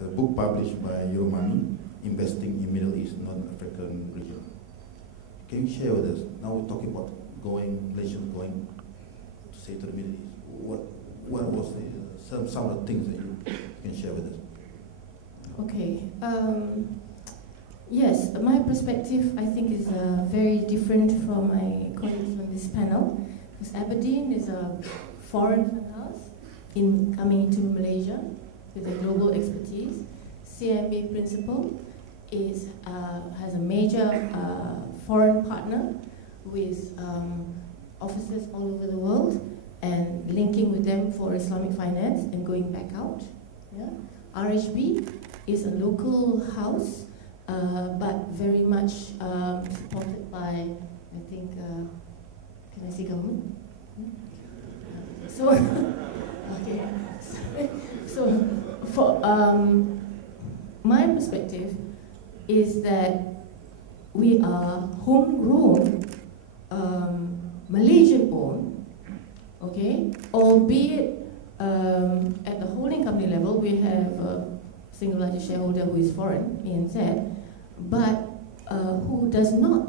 a book published by Euromami, Investing in Middle East, North African region. Can you share with us, now we're talking about Malaysia going to say to the Middle East, what was some of the things that you can share with us? Okay. Yes, my perspective I think is very different from my colleagues on this panel. Because Aberdeen is a foreign house coming into Malaysia with a global expertise. CMB Principal has a major foreign partner with offices all over the world and linking with them for Islamic finance and going back out. Yeah? RHB is a local house, but very much supported by, I think, can I say government? So, okay. So, for my perspective is that we are homegrown, Malaysian-owned, okay, albeit at the holding company level, we have a single largest shareholder who is foreign, ANZ, but who does not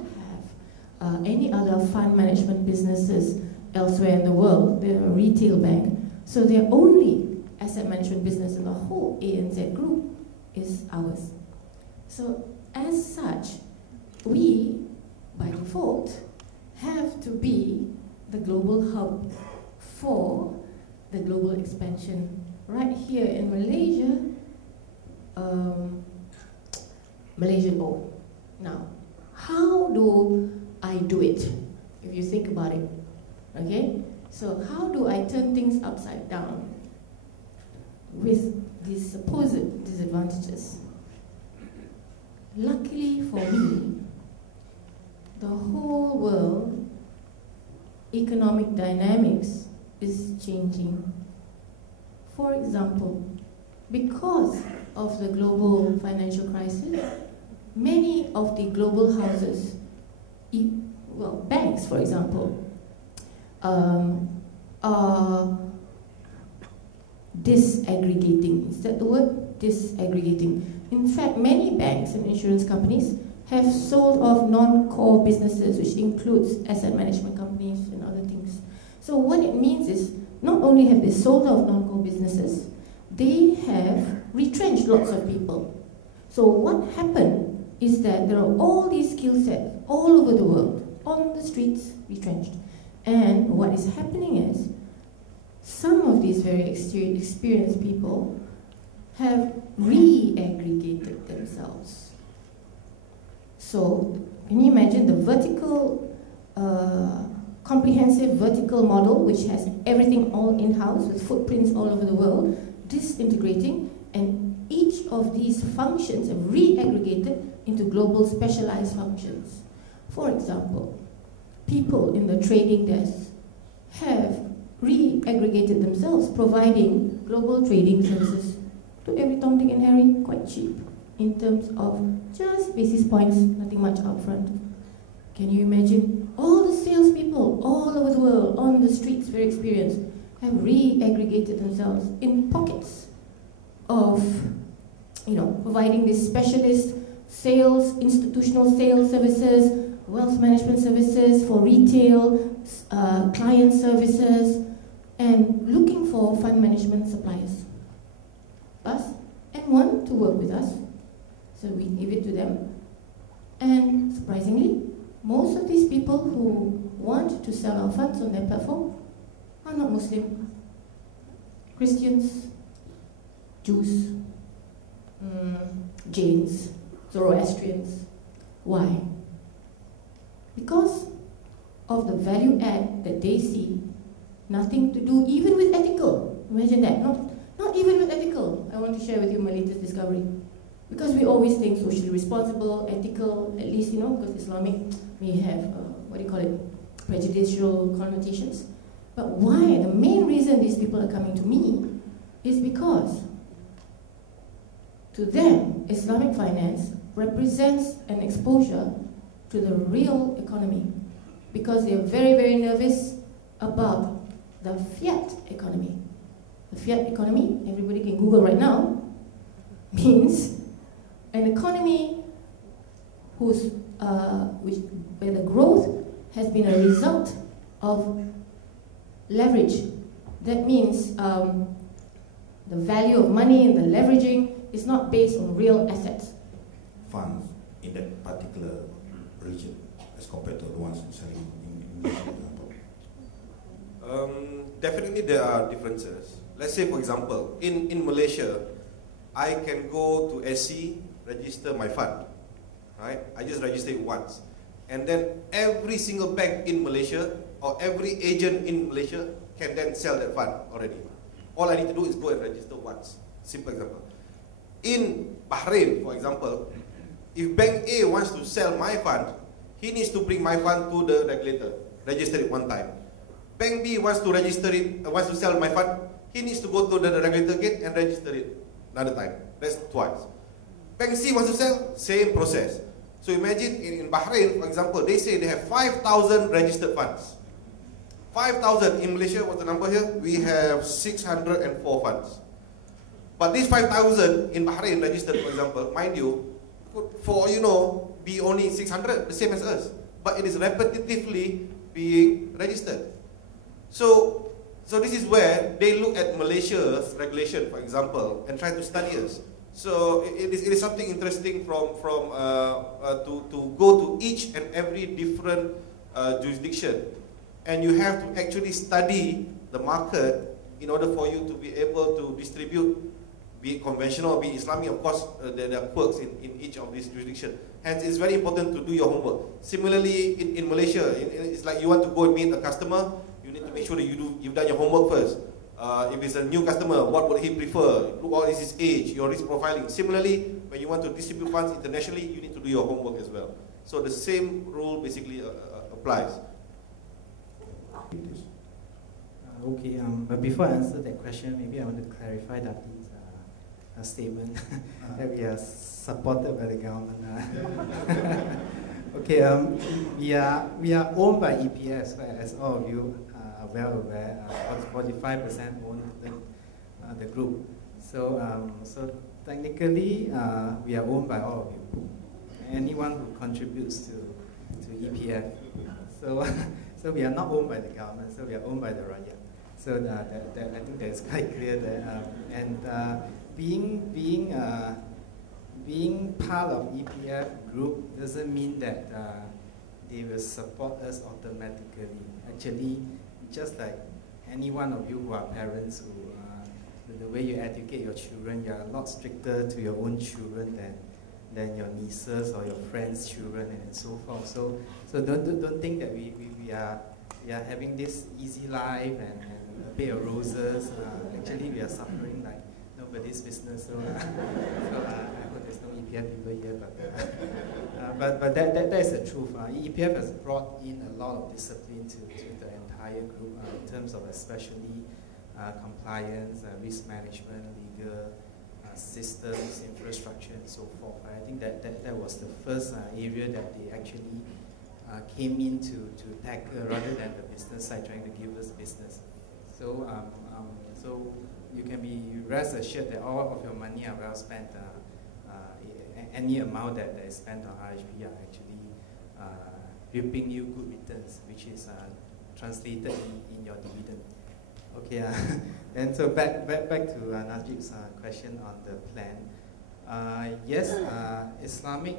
have any other fund management businesses elsewhere in the world. They're a retail bank, so their only asset management business in the whole ANZ group is ours. So as such, we, by default, have to be the global hub for the global expansion right here in Malaysia, Malaysian-owned. Now, how do I do it? If you think about it, okay? So how do I turn things upside down with these supposed disadvantages? Luckily for me, the whole world economic dynamics is changing. For example, because of the global financial crisis, many of the global houses, well, banks, for example, are disaggregating. Is that the word? Disaggregating. In fact, many banks and insurance companies have sold off non-core businesses, which includes asset management companies and other things. So what it means is, not only have they sold off non-core businesses, they have retrenched lots of people. So what happened is that there are all these skill sets all over the world, on the streets, retrenched. And what is happening is, some of these very experienced people have re-aggregated themselves. So, can you imagine the vertical, comprehensive vertical model, which has everything all in-house with footprints all over the world, disintegrating, and each of these functions have re-aggregated into global specialized functions. For example, people in the trading desk have re-aggregated themselves, providing global trading services to every Tom, Dick and Harry, quite cheap, in terms of just basis points, nothing much upfront. Can you imagine? All the salespeople all over the world, on the streets, very experienced, have re-aggregated themselves in pockets of, providing these specialist sales, institutional sales services, wealth management services for retail, client services, and looking for fund management suppliers. Us and want to work with us, so we give it to them. And surprisingly, most of these people who want to sell our funds on their platform are not Muslim. Christians, Jews, Jains, Zoroastrians. Why? Because of the value add that they see, nothing to do even with ethical. Imagine that, not even with ethical. I want to share with you my latest discovery. Because we always think socially responsible, ethical, at least, because Islamic may have, prejudicial connotations. But why? The main reason these people are coming to me is because to them, Islamic finance represents an exposure to the real economy, because they are very, very nervous about the fiat economy. The fiat economy, everybody can Google right now, means an economy where the growth has been a result of leverage. That means the value of money and the leveraging is not based on real assets. Funds in that particular region as compared to the ones selling in Malaysia, for example? Definitely there are differences. Let's say, for example, in Malaysia, I can go to SC, register my fund, right? I just register it once. And then every single bank in Malaysia or every agent in Malaysia can then sell that fund already. All I need to do is go and register once. Simple example. In Bahrain, for example, if Bank A wants to sell my fund, he needs to bring my fund to the regulator, register it one time. Bank B wants to register it, wants to sell my fund, he needs to go to the regulator again and register it another time. That's twice. Bank C wants to sell, same process. So imagine in Bahrain, for example, they say they have 5,000 registered funds. 5,000 in Malaysia, what's the number here? We have 604 funds. But these 5,000 in Bahrain registered, for example, mind you, could for be only 600, the same as us. But it is repetitively being registered. So this is where they look at Malaysia's regulation, for example, and try to study us. So it is something interesting to go to each and every different jurisdiction, and you have to actually study the market in order for you to be able to distribute, be it conventional or be it Islamic. Of course, there are quirks in each of these jurisdictions. Hence, it's very important to do your homework. Similarly, in Malaysia, it's like you want to go and meet a customer, you need to make sure that you've done your homework first. If it's a new customer, what would he prefer? What is his age? Your risk profiling. Similarly, when you want to distribute funds internationally, you need to do your homework as well. So the same rule basically applies. Okay, but before I answer that question, maybe I want to clarify that statement that we are supported by the government. Okay, we are owned by EPS, right, as all of you are well aware. 45% own the group. So technically, we are owned by all of you. Anyone who contributes to EPF. So we are not owned by the government. So we are owned by the Rakyat. So that I think that is quite clear there. And being part of EPF group doesn't mean that they will support us automatically. Actually, just like any one of you who are parents, who the way you educate your children, you are a lot stricter to your own children than your nieces or your friends' children and so forth. So don't think that we are having this easy life and a bed of roses. Actually, we are suffering like nobody's business. So I hope there's no EPF people here, but that is the truth. EPF has brought in a lot of discipline to the entire group in terms of especially compliance, risk management, legal systems, infrastructure, and so forth. I think that was the first area that they actually came in to tackle rather than the business side trying to give us business. So you can be rest assured that all of your money are well spent. Any amount that is spent on RHP are actually reaping you good returns, which is translated in your dividend. Okay, and so back to Najib's question on the plan. Yes, Islamic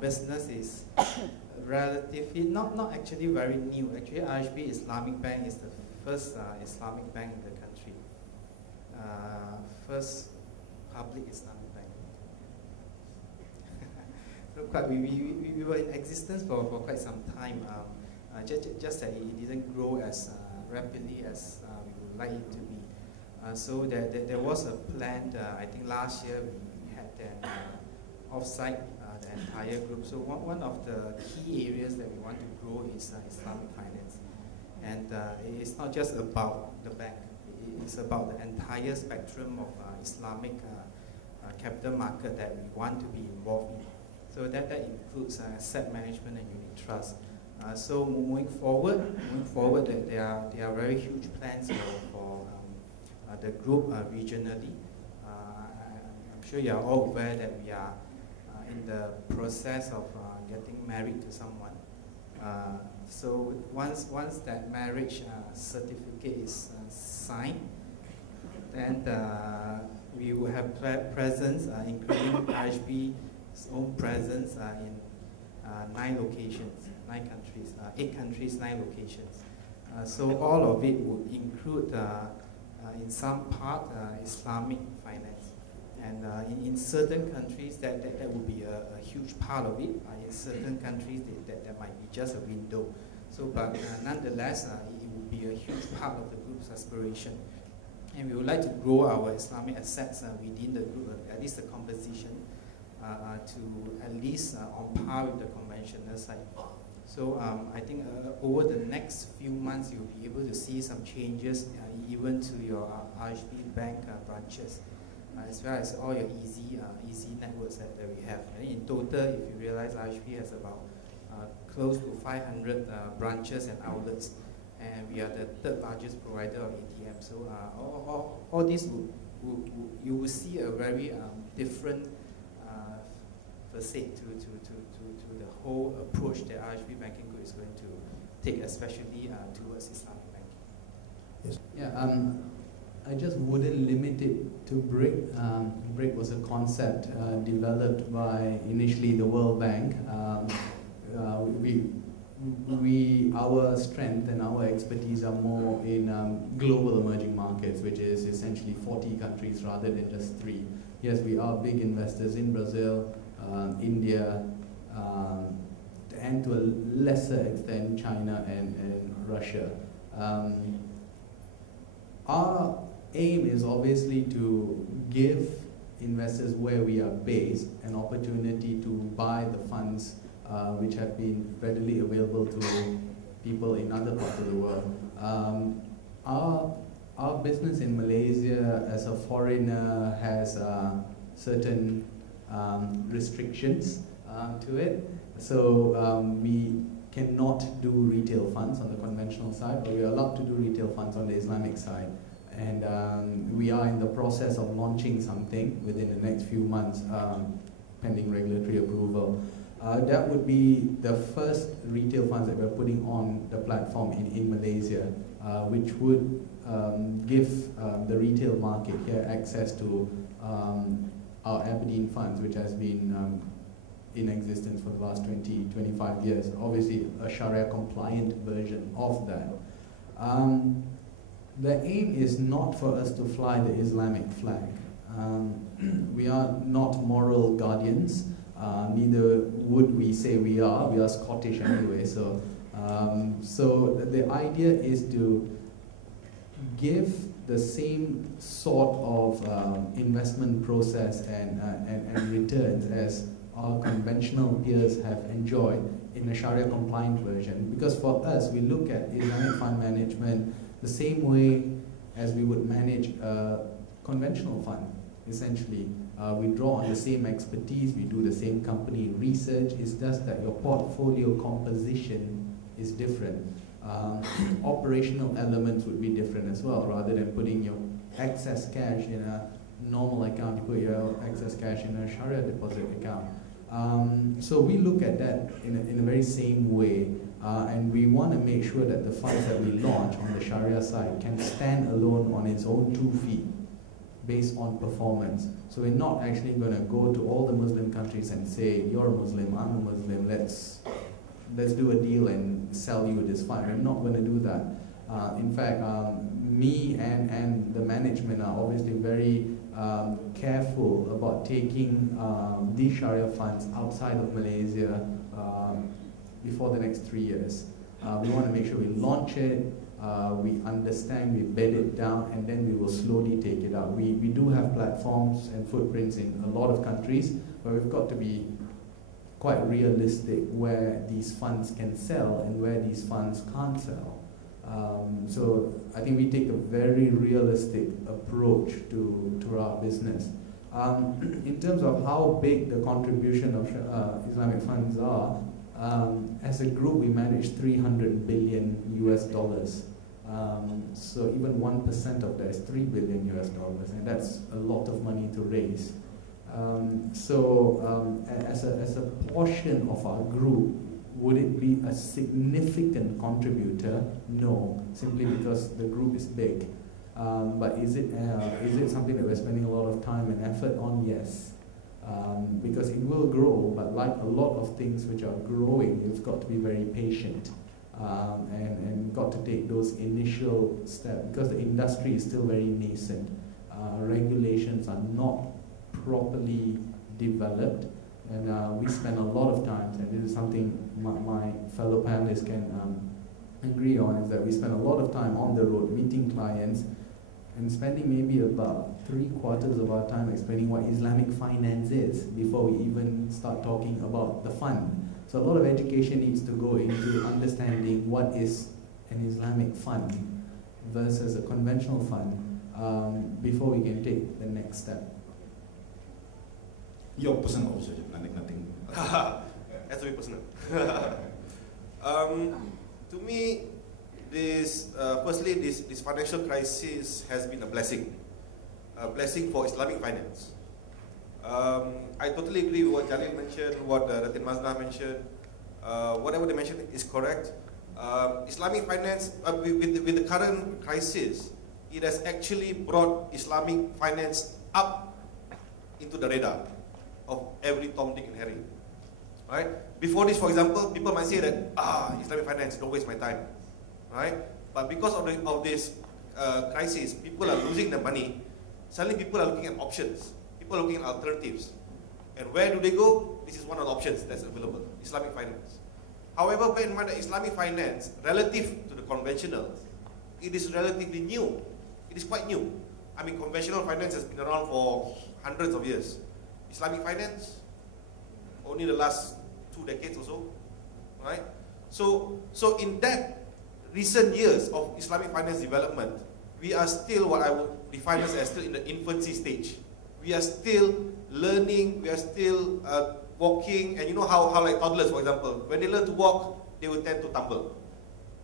business is relatively not actually very new. Actually, RHB Islamic Bank is the first Islamic bank in the country. First public Islamic bank. So we were in existence for quite some time. Just that it didn't grow as rapidly as we would like it to be. So there was a plan. I think last year we had an offsite the entire group. So one of the key areas that we want to grow is Islamic finance, and it's not just about the bank. It's about the entire spectrum of Islamic capital market that we want to be involved in. So that includes asset management and unit trust. So moving forward, there are very huge plans for the group regionally. I'm sure you are all aware that we are in the process of getting married to someone. So once that marriage certificate is signed, then we will have presence, including RHB's own presence in 9 locations, 9 countries, 8 countries, 9 locations. So all of it would include, in some part, Islamic finance. And in certain countries, that would be a huge part of it. In certain countries, that might be just a window. So, but nonetheless, it would be a huge part of the group's aspiration. And we would like to grow our Islamic assets within the group, at least the composition, to at least on par with the conventional side. So I think over the next few months, you'll be able to see some changes even to your RHB Bank branches, as well as all your easy networks that we have. And in total, if you realize RHB has about close to 500 branches and outlets, and we are the 3rd largest provider of ATM. So all this you will see a very different facade to the whole approach that RHB Banking Group is going to take, especially towards Islamic banking. Yes. Yeah, I just wouldn't limit it to BRIC. BRIC was a concept developed by initially the World Bank. Our strength and our expertise are more in global emerging markets, which is essentially 40 countries rather than just 3. Yes, we are big investors in Brazil, India, and to a lesser extent China and Russia. Our aim is obviously to give investors where we are based an opportunity to buy the funds which have been readily available to people in other parts of the world. Our business in Malaysia as a foreigner has certain restrictions to it. So we cannot do retail funds on the conventional side, but we are allowed to do retail funds on the Islamic side. And we are in the process of launching something within the next few months, pending regulatory approval. That would be the first retail funds that we're putting on the platform in Malaysia, which would give the retail market here access to our Aberdeen funds, which has been in existence for the last 20-25 years. Obviously, a Sharia compliant version of that. The aim is not for us to fly the Islamic flag. We are not moral guardians. Neither would we say we are. We are Scottish anyway. So, so the idea is to give the same sort of investment process and returns as our conventional peers have enjoyed in a Sharia compliant version. Because for us, we look at Islamic fund management the same way as we would manage a conventional fund, essentially. We draw on the same expertise, we do the same company research. It's just that your portfolio composition is different. Operational elements would be different as well. Rather than putting your excess cash in a normal account, you put your excess cash in a Sharia deposit account. So we look at that in a very same way, and we want to make sure that the funds that we launch on the Sharia side can stand alone on its own 2 feet based on performance. So we're not actually going to go to all the Muslim countries and say, you're a Muslim, I'm a Muslim, let's do a deal and sell you this fund. We're not going to do that. In fact, me and the management are obviously very careful about taking these Sharia funds outside of Malaysia before the next 3 years. We want to make sure we launch it, we understand, we bed it down, and then we will slowly take it out. We do have platforms and footprints in a lot of countries, but we've got to be quite realistic where these funds can sell and where these funds can't sell. So I think we take a very realistic approach to our business. In terms of how big the contribution of Islamic funds are, as a group we manage 300 billion US dollars. So even 1% of that is $3 billion US dollars, and that's a lot of money to raise. As a portion of our group, would it be a significant contributor? No, simply because the group is big. But is it something that we're spending a lot of time and effort on? Yes. Because it will grow, but like a lot of things which are growing, you've got to be very patient and got to take those initial steps, because the industry is still very nascent. Regulations are not properly developed, and we spend a lot of time, and this is something my fellow panelists can agree on, is that we spend a lot of time on the road meeting clients and spending maybe about 3/4 of our time explaining what Islamic finance is before we even start talking about the fund. So a lot of education needs to go into understanding what is an Islamic fund versus a conventional fund before we can take the next step. Your personal observation, nothing. Has to be personal. To me, firstly, this financial crisis has been a blessing for Islamic finance. I totally agree with what Jalil mentioned, what Ratin Maznah mentioned. Whatever they mentioned is correct. Islamic finance, with the current crisis, it has actually brought Islamic finance up into the radar of every Tom, Dick and Harry. Right? Before this, for example, people might say that, Islamic finance, don't waste my time. Right? But because of this crisis, people are losing their money. Suddenly people are looking at options. People are looking at alternatives. And where do they go? This is one of the options that's available, Islamic finance. However, bear in mind that Islamic finance, relative to the conventional, it is relatively new. It is quite new. I mean, conventional finance has been around for hundreds of years. Islamic finance, only the last 2 decades or so. Right? So in that recent years of Islamic finance development, we are still what I would define as still in the infancy stage. We are still learning, we are still walking, and you know how like toddlers, for example, when they learn to walk, they will tend to tumble.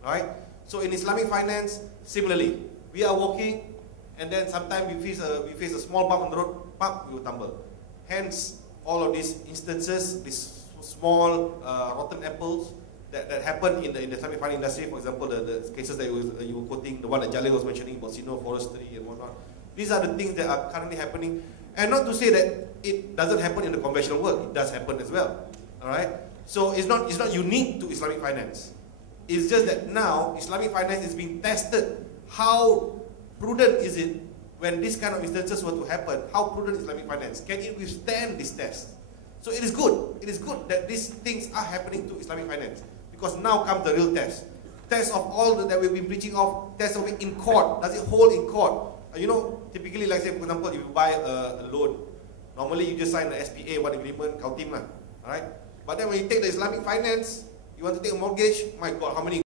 Right? So in Islamic finance, similarly, we are walking, and then sometimes we face a small bump on the road, we will tumble. Hence, all of these instances, these small rotten apples that happen in the Islamic finance industry, for example, the cases that you were quoting, the one that Jalil was mentioning about forestry and whatnot. These are the things that are currently happening. And not to say that it doesn't happen in the conventional world, it does happen as well. Alright? So it's not unique to Islamic finance. It's just that now Islamic finance is being tested. How prudent is it when this kind of instances were to happen? How prudent is Islamic finance? Can it withstand this test? So it is good. It is good that these things are happening to Islamic finance, because now comes the real test. Test of all that we've been preaching of, test of it in court. Does it hold in court? You know, typically, like say, for example, if you buy a loan, normally you just sign the SPA, one agreement, kautim lah, alright? But then when you take the Islamic finance, you want to take a mortgage, my God, how many